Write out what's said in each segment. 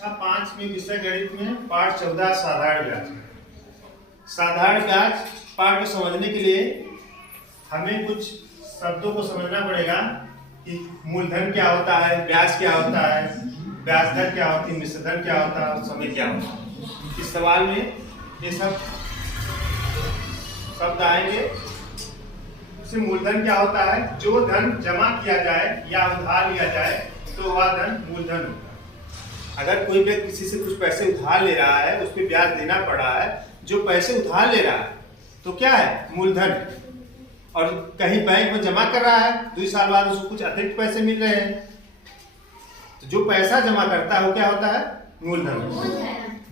कक्षा 5 में विषय गणित में पाठ 14 साधारण ब्याज। साधारण ब्याज पाठ को समझने के लिए हमें कुछ शब्दों को समझना पड़ेगा कि मूलधन क्या होता है, ब्याज क्या होता है, ब्याज दर क्या होती है, मिश्र धन क्या होता है और समय क्या होता है। इस सवाल में ये सब शब्द आएंगे। इसमें मूलधन क्या होता है? जो धन जमा किया जाए या उधार लिया जाए तो वह धन मूलधन होता है। अगर कोई व्यक्ति किसी से कुछ पैसे उधार ले रहा है, उस पर ब्याज देना पड़ रहा है, जो पैसे उधार ले रहा है तो क्या है? मूलधन। और कहीं बैंक में जमा कर रहा है, 2 साल बाद उसको कुछ अतिरिक्त पैसे मिल रहे हैं, तो जो पैसा जमा करता है वो क्या होता है? मूलधन।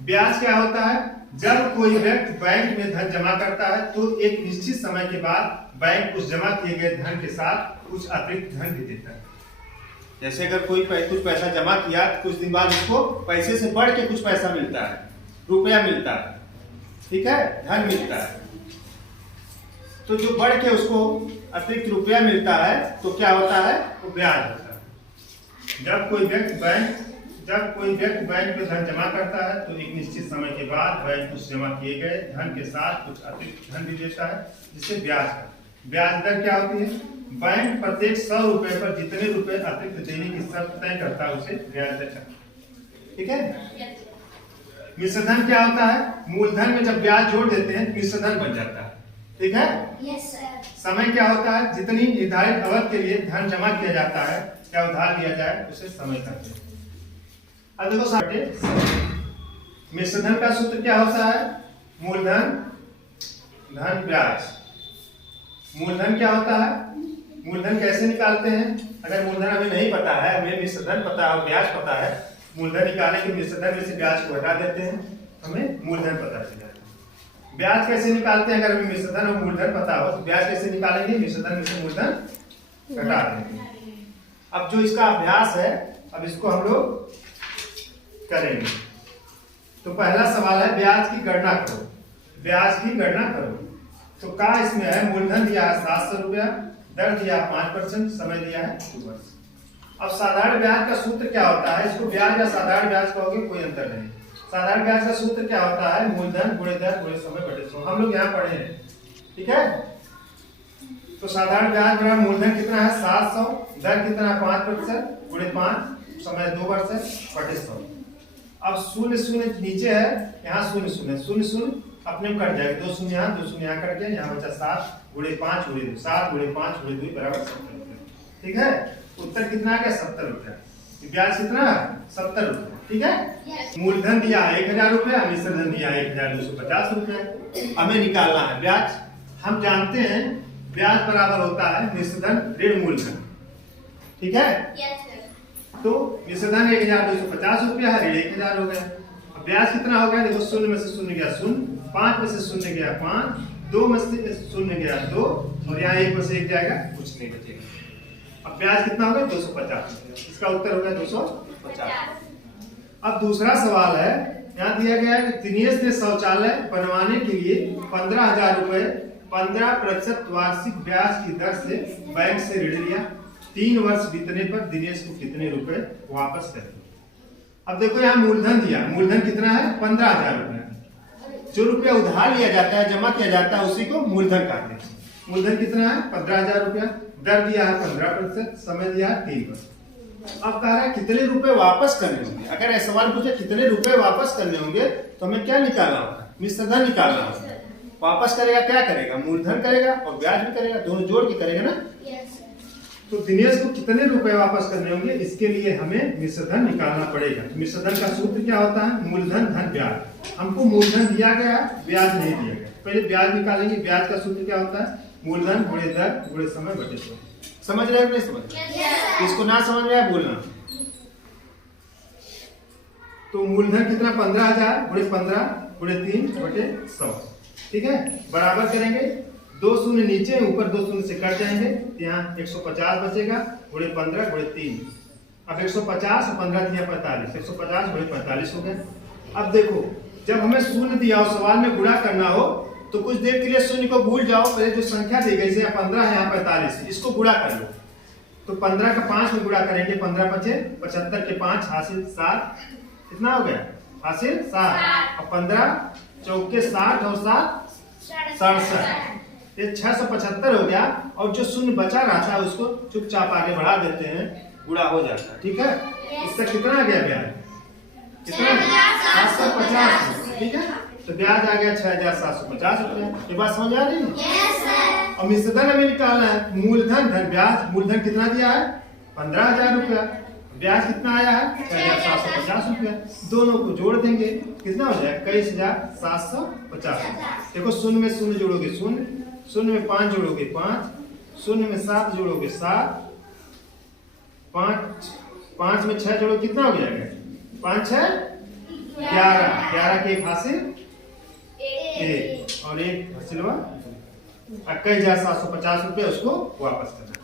ब्याज क्या होता है? जब कोई व्यक्ति बैंक में धन जमा करता है तो एक निश्चित समय के बाद बैंक उस जमा किए गए धन के साथ कुछ अतिरिक्त धन भी देता है। जैसे अगर कोई कुछ पैसा जमा किया, कुछ दिन बाद उसको पैसे से बढ़ के कुछ पैसा मिलता है, रुपया मिलता है, ठीक है, धन मिलता है। तो जो बढ़ के उसको अतिरिक्त रुपया मिलता है तो क्या होता है? वो ब्याज होता है। जब कोई व्यक्ति बैंक में धन जमा करता है तो एक निश्चित समय के बाद बैंक उस जमा किए गए धन के साथ कुछ अतिरिक्त धन भी देता है, जिससे ब्याज है। ब्याज दर क्या होती है? बैंक प्रत्येक 100 रुपए पर जितने रुपए अतिरिक्त देने की शर्त तय करता है उसे ब्याज दर कहते हैं, ठीक है। मिश्र धन क्या होता है? मूलधन में जब ब्याज जोड़ देते हैं मिश्र धन बन जाता है, ठीक है। समय क्या होता है? जितनी निर्धारित अवधि के लिए धन जमा किया जाता है या उधार लिया जाए उसे समय कहते हैं। अब देखो मिश्र धन का सूत्र क्या होता है? मूलधन धन ब्याज। मूलधन क्या होता है? मूलधन कैसे निकालते हैं? अगर मूलधन हमें नहीं पता है, हमें मिश्र धन पता है और ब्याज पता है, मूलधन निकालने के मिश्र धन में से ब्याज को हटा देते हैं, हमें मूलधन पता चल जाता है। ब्याज कैसे निकालते हैं? अगर हमें मिश्र धन और मूलधन पता हो तो ब्याज कैसे निकालेंगे? मिश्र धन में से मूलधन हटा देंगे। अब जो इसका अभ्यास है, अब इसको हम लोग करेंगे। तो पहला सवाल है ब्याज की गणना करो। ब्याज की गणना करो तो का इसमें है? मूलधन दिया है 700 रुपया, दर दिया 5%, समय दिया है 2 वर्ष। अब साधारण ब्याज का सूत्र क्या होता है? इसको ब्याज या साधारण ब्याज कहोगे कोई अंतर नहीं। साधारण ब्याज का सूत्र क्या होता है? मूलधन गुणे दर गुणे समय बटे 100। हम लोग यहाँ पढ़े हैं, ठीक है। तो साधारण ब्याज बराबर मूलधन कितना है? 700, दर कितना है? 5% गुणे 5, समय 2 वर्ष है, बटे 100। अब 0 0 नीचे है, यहाँ 0 0 0 0 अपने कट जाएगा, 2 शून्य यहाँ 2 शून्य यहाँ कट गया, यहाँ बचा 7 गुणे 5 गुणे 2, 7 गुणे 5 गुणे 2 बराबर 70 रुपये, ठीक है। उत्तर कितना आ गया? 70 रुपये। ब्याज कितना? 70 रुपये, ठीक है। मूलधन दिया 1000 रुपये, मिश्र धन दिया 1250 रुपये। हमें निकालना है ब्याज। हम जानते हैं ब्याज बराबर होता है मिश्र धन ऋण मूलधन, ठीक है। तो मिश्र धन 1250 रुपया है, ऋण 1000 हो गया। ब्याज कितना हो गया? देखो 0 में से 0 गया 0, 5 में से 0 गया 5, 2 में से 0 गया 2 और यहाँ 1 में से 1 जाएगा, कुछ नहीं बचेगा। अब ब्याज कितना हो गया? 250 रुपया। इसका उत्तर हो गया 250। अब दूसरा सवाल है, यहाँ दिया गया है कि दिनेश ने शौचालय बनवाने के लिए 15,000 रुपए 15% वार्षिक ब्याज की दर से बैंक से ऋण लिया। 3 वर्ष बीतने पर दिनेश को कितने रुपए वापस कर दिए? अब देखो यहाँ मूलधन दिया, मूलधन कितना है? 15,000 रुपया। जो रुपया उधार लिया जाता है, जमा किया जाता है, उसी को मूलधन कहते हैं। मूलधन कितना है? 15,000 रुपया। दर दिया है 15%, समय दिया है 3 वर्ष। अब कह रहा है कितने रुपए वापस करने होंगे। अगर ऐसा सवाल पूछे कितने रुपए वापस करने होंगे तो हमें क्या निकालना होगा? मिश्र धन निकालना होगा। वापस करेगा क्या करेगा? मूलधन करेगा और ब्याज भी करेगा, दोनों जोड़ के करेगा ना। तो दिनेश को कितने रुपए वापस करने होंगे, इसके लिए हमें मिश्र धन निकालना पड़ेगा। मिश्र धन का सूत्र क्या होता है? मूलधन धन ब्याज। हमको मूलधन दिया गया, ब्याज नहीं दिया गया, पहले ब्याज निकालेंगे। ब्याज का सूत्र क्या होता है? मूलधन गुणे दर गुणे समय बटे 100। समझ रहे हो नहीं समझ रहे? इसको ना समझ में आया बोलना। तो मूलधन कितना? 15,000 गुणे 15 गुणे 3 बटे 100, ठीक है। बराबर करेंगे, 2 शून्य नीचे, ऊपर 2 शून्य से कट जाएंगे, यहाँ 150 बचेगा गुणे 15 गुणे 3। अब 150 और 15 दिया 45, 150 गुणे 45 हो गया। अब देखो जब हमें शून्य दिया हो, सवाल में गुणा करना हो तो कुछ देर के लिए शून्य को भूल जाओ, पहले जो संख्या दी गई है 15 है, यहाँ 45 है, इसको गुणा कर लो। तो 15 का 5 में गुणा करेंगे, 15 बचे, 75 के 5 हासिल 7, कितना हो गया हासिल 7 और 15 चौके 60 और 7 67, ये 675 हो गया। और जो शून्य बचा रहा था उसको चुपचाप आगे बढ़ा देते हैं, गुणा हो जाता है। ठीक है, इसका कितना आ गया ब्याज, कितना 750। ठीक है, तो ब्याज आ गया 6750 रुपया। ये बात समझ आ रही है? और मिश्रधन हमें निकालना है, मूलधन धन ब्याज। मूलधन कितना दिया है 15,000 रुपया, ब्याज कितना आया है 6750 रुपया। दोनों को जोड़ देंगे कितना हो जाएगा 21,750। देखो शून्य में शून्य जोड़ोगे शून्य, शून्य में 5 जोड़ोगे 5, शून्य में 7 जोड़ोगे 7, 5 में 6 जोड़ो कितना हो जाएगा 5 6 11, 11 के एक हासिल 1 और एक हासिल हुआ 21,750 रुपये, उसको वापस करना।